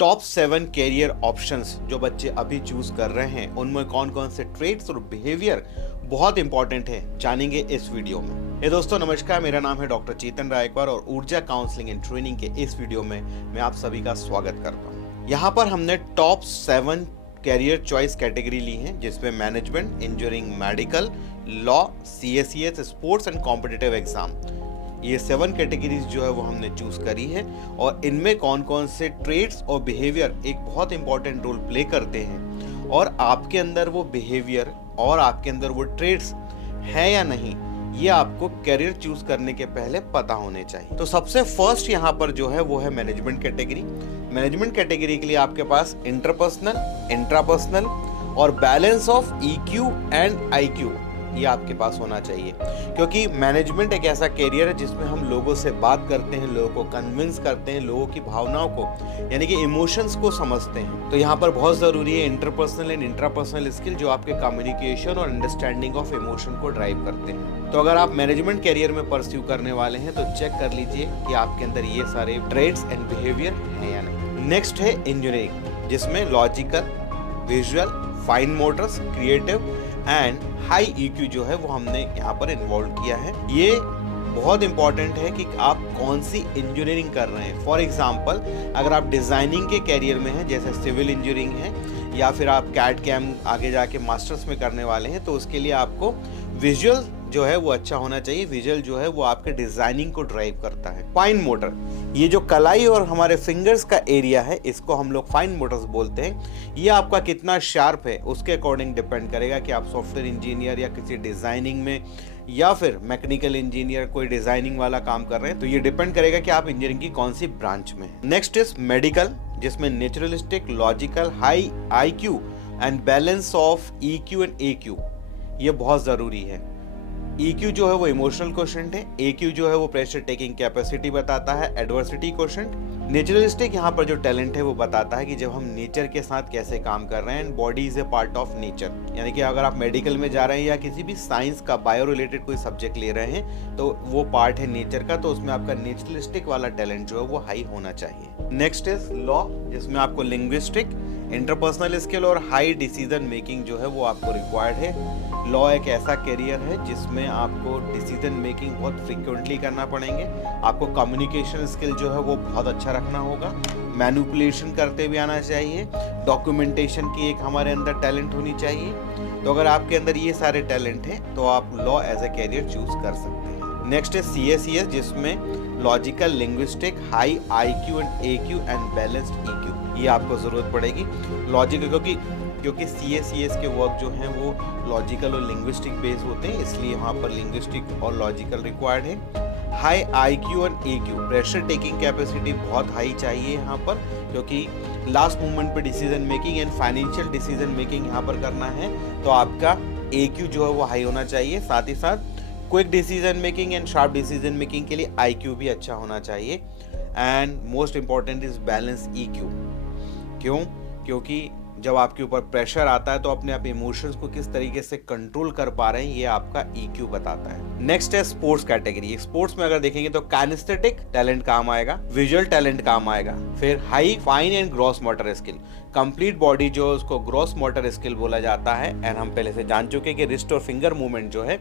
Top 7 career options जो बच्चे अभी चूज कर रहे हैं उनमें कौन कौन से ट्रेड्स और बिहेवियर बहुत इंपॉर्टेंट है, जानेंगे इस वीडियो में। ये दोस्तों नमस्कार, मेरा नाम है डॉक्टर चेतन रायकवार और ऊर्जा काउंसलिंग एंड ट्रेनिंग के इस वीडियो में मैं आप सभी का स्वागत करता हूँ। यहाँ पर हमने टॉप 7 कैरियर चॉइस कैटेगरी ली है, जिसमें management, engineering, medical, law, CSES, sports and competitive exam, ये 7 कैटेगरीज जो है वो हमने चूज करी है। और इनमें कौन कौन से ट्रेड्स और बिहेवियर एक बहुत इंपॉर्टेंट रोल प्ले करते हैं और आपके अंदर वो बिहेवियर और आपके अंदर वो ट्रेड्स है या नहीं, ये आपको करियर चूज करने के पहले पता होने चाहिए। तो सबसे फर्स्ट यहाँ पर जो है वो है मैनेजमेंट कैटेगरी। मैनेजमेंट कैटेगरी के लिए आपके पास इंटरपर्सनल, इंट्रापर्सनल और balance of EQ and IQ ये आपके पास होना चाहिए, क्योंकि मैनेजमेंट एक ऐसा कैरियर है जिसमें हम लोगों से बात करते हैं, लोगों को कन्विंस करते हैं, लोगों की भावनाओं को यानी कि इमोशंस को समझते हैं। तो यहाँ पर बहुत ज़रूरी है इंटरपर्सनल एंड इंट्रापर्सनल स्किल जो आपके कम्युनिकेशन और अंडरस्टैंडिंग ऑफ इमोशन को ड्राइव करते हैं। तो अगर आप मैनेजमेंट कैरियर में परस्यू करने वाले हैं तो चेक कर लीजिए कि आपके अंदर ये सारे ट्रेड्स एंड बिहेवियर हैं या नहीं। नेक्स्ट है इंजीनियरिंग, जिसमें logical, visual, fine Motors, creative and high EQ जो है वो हमने यहाँ पर इन्वॉल्व किया है। ये बहुत इंपॉर्टेंट है कि आप कौन सी इंजीनियरिंग कर रहे हैं। फॉर एग्जांपल, अगर आप डिज़ाइनिंग के कैरियर में हैं, जैसे सिविल इंजीनियरिंग है, या फिर आप कैड कैम आगे जाके मास्टर्स में करने वाले हैं, तो उसके लिए आपको विजुअल जो है वो अच्छा होना चाहिए। विजुअल जो है वो आपके डिजाइनिंग को ड्राइव करता है। फाइन मोटर, ये जो कलाई और हमारे फिंगर्स का एरिया है, इसको हम लोग फाइन मोटर्स बोलते हैं। ये आपका कितना शार्प है उसके अकॉर्डिंग डिपेंड करेगा कि आप सॉफ्टवेयर इंजीनियर या किसी डिजाइनिंग में या फिर मैकेनिकल इंजीनियर कोई डिजाइनिंग वाला काम कर रहे हैं, तो ये डिपेंड करेगा कि आप इंजीनियरिंग की कौन सी ब्रांच में है। नेक्स्ट इज मेडिकल, जिसमें naturalistic, logical, high IQ and balance of EQ and AQ ये बहुत जरूरी है। EQ जो है वो इमोशनल क्वेश्चन है, AQ जो है वो प्रेशर टेकिंग कैपेसिटी बताता है, एडवर्सिटी क्वेश्चन। नेचुरलिस्टिक यहाँ पर जो टैलेंट है वो बताता है कि जब हम नेचर के साथ कैसे काम कर रहे हैं। Body is a part of nature, यानी कि अगर आप मेडिकल में जा रहे हैं या किसी भी साइंस का बायो रिलेटेड कोई सब्जेक्ट ले रहे हैं तो वो पार्ट है नेचर का, तो उसमें आपका नेचुरलिस्टिक वाला टैलेंट जो है वो हाई होना चाहिए। नेक्स्ट इज लॉ, जिसमें आपको लिंग्विस्टिक, इंटरपर्सनल स्किल और हाई डिसीजन मेकिंग जो है वो आपको रिक्वायर्ड है। लॉ एक ऐसा करियर है जिसमें आपको डिसीजन मेकिंग बहुत फ्रिक्वेंटली करना पड़ेंगे। आपको कम्युनिकेशन स्किल जो है वो बहुत अच्छा रखना होगा, मैनिपुलेशन करते हुए आना चाहिए, डॉक्यूमेंटेशन की एक हमारे अंदर टैलेंट होनी चाहिए। तो अगर आपके अंदर ये सारे टैलेंट हैं तो आप law as a career choose कर सकते हैं। नेक्स्ट है CSES, जिसमें logical, linguistic, high IQ and AQ and balanced EQ ये आपको ज़रूरत पड़ेगी। लॉजिकल क्योंकि CSES के वर्क जो हैं वो लॉजिकल और लिंग्विस्टिक बेस होते हैं, इसलिए वहाँ पर लिंग्विस्टिक और लॉजिकल रिक्वायर्ड है। हाई IQ और AQ, प्रेशर टेकिंग कैपेसिटी बहुत हाई चाहिए यहाँ पर, क्योंकि लास्ट मोमेंट पे decision making and financial decision making यहाँ पर करना है, तो आपका AQ जो है वो हाई होना चाहिए। साथ ही साथ quick decision making and sharp decision making के लिए IQ भी अच्छा होना चाहिए। And most important is balance EQ। क्यों? क्योंकि जब आपके ऊपर प्रेशर आता है तो अपने आप इमोशंस को किस तरीके से कंट्रोल कर पा रहे हैं ये आपका EQ बताता है। नेक्स्ट है स्पोर्ट्स कैटेगरी। स्पोर्ट्स में अगर देखेंगे तो काइनेस्थेटिक टैलेंट काम आएगा, विजुअल टैलेंट काम आएगा, फिर high fine and gross motor skill, complete body जो उसको ग्रॉस मोटर स्किल बोला जाता है। एंड हम पहले से जान चुके कि रिस्ट और फिंगर मूवमेंट जो है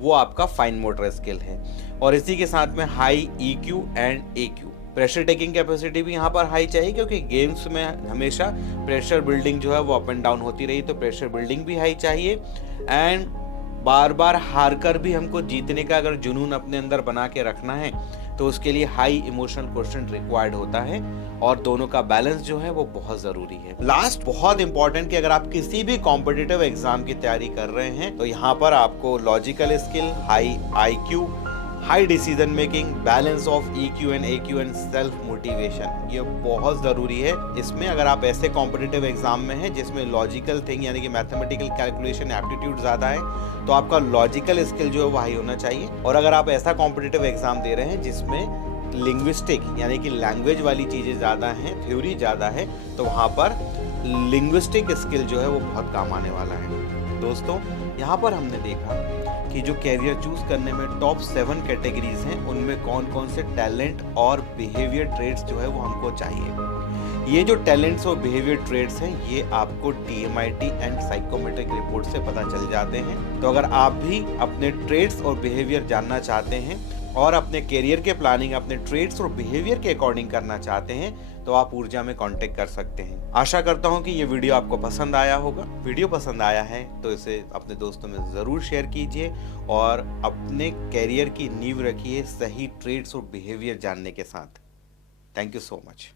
वो आपका फाइन मोटर स्किल है। और इसी के साथ में high EQ and AQ, pressure taking capacity भी यहाँ पर हाई चाहिए, क्योंकि गेम्स में हमेशा प्रेशर बिल्डिंग जो है वो अप एंड डाउन होती रही, तो प्रेशर बिल्डिंग भी हाई चाहिए। एंड बार बार हार कर भी हमको जीतने का अगर जुनून अपने अंदर बना के रखना है तो उसके लिए हाई इमोशनल क्वेश्चन रिक्वायर्ड होता है, और दोनों का बैलेंस जो है वो बहुत जरूरी है। लास्ट बहुत इंपॉर्टेंट कि अगर आप किसी भी कॉम्पिटिटिव एग्जाम की तैयारी कर रहे हैं तो यहाँ पर आपको logical skill, high IQ, high decision making, balance of EQ and AQ and self motivation ये बहुत ज़रूरी है। इसमें अगर आप ऐसे कॉम्पिटिटिव एग्जाम में हैं जिसमें लॉजिकल थिंग यानी कि मैथमेटिकल कैलकुलेशन एप्टीट्यूड ज़्यादा है, तो आपका लॉजिकल स्किल जो है वो हाई होना चाहिए। और अगर आप ऐसा कॉम्पिटिटिव एग्जाम दे रहे हैं जिसमें लिंग्विस्टिक यानी कि लैंग्वेज वाली चीज़ें ज़्यादा हैं, थ्योरी ज़्यादा है, तो वहाँ पर लिंग्विस्टिक स्किल जो है वो बहुत काम आने वाला है। दोस्तों, यहाँ पर हमने देखा कि जो कैरियर चूज करने में टॉप 7 कैटेगरीज हैं उनमें कौन कौन से टैलेंट और बिहेवियर ट्रेड्स जो है वो हमको चाहिए। ये जो टैलेंट्स और बिहेवियर ट्रेड्स हैं ये आपको DMIT एंड साइकोमेट्रिक रिपोर्ट से पता चल जाते हैं। तो अगर आप भी अपने ट्रेड्स और बिहेवियर जानना चाहते हैं और अपने करियर के प्लानिंग अपने ट्रेड्स और बिहेवियर के अकॉर्डिंग करना चाहते हैं तो आप ऊर्जा में कांटेक्ट कर सकते हैं। आशा करता हूं कि ये वीडियो आपको पसंद आया होगा। वीडियो पसंद आया है तो इसे अपने दोस्तों में ज़रूर शेयर कीजिए और अपने करियर की नींव रखिए सही ट्रेड्स और बिहेवियर जानने के साथ। Thank you so much.